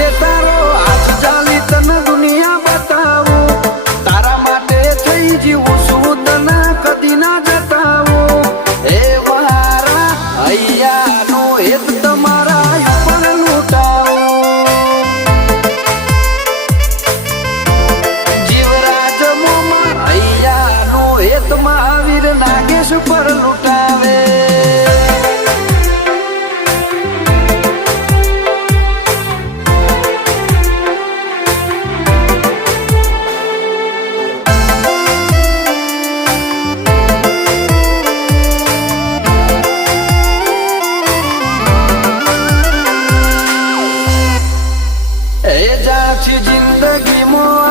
છે તારો આજ ચાલી તને દુનિયા બતાવું તારા માટે થઈ જીવું છું તને કદી ના જતાવું એ મારા હૈયાનો હેત તમારા ઉપર લૂંટાવો જીવરાજ મોમાં હૈયાનો હેત મહાવીર નાગેશ પર લૂંટાવે એ જાછી જિંદગી મો